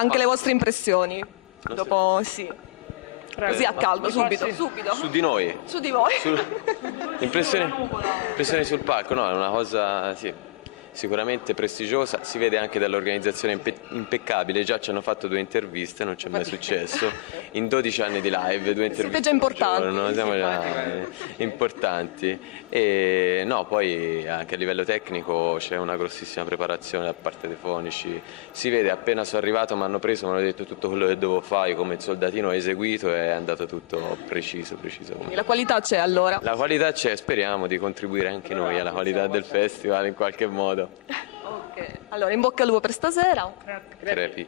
anche le vostre impressioni. Dopo, sì. Così a caldo, subito. Su di noi. Su di voi. Impressioni sul palco, no, è una cosa sì, sicuramente prestigiosa, si vede anche dall'organizzazione impeccabile, già ci hanno fatto 2 interviste, non c'è mai successo, in 12 anni di live, 2 interviste. Siete già importanti. al giorno, siamo già importanti e no, poi anche a livello tecnico c'è una grossissima preparazione da parte dei fonici, si vede appena sono arrivato mi hanno preso, mi hanno detto tutto quello che dovevo fare, come il soldatino ho eseguito e è andato tutto preciso. La qualità c'è allora. La qualità c'è, speriamo di contribuire anche noi alla qualità del festival in qualche modo. Ok, allora in bocca al lupo per stasera. Crepi.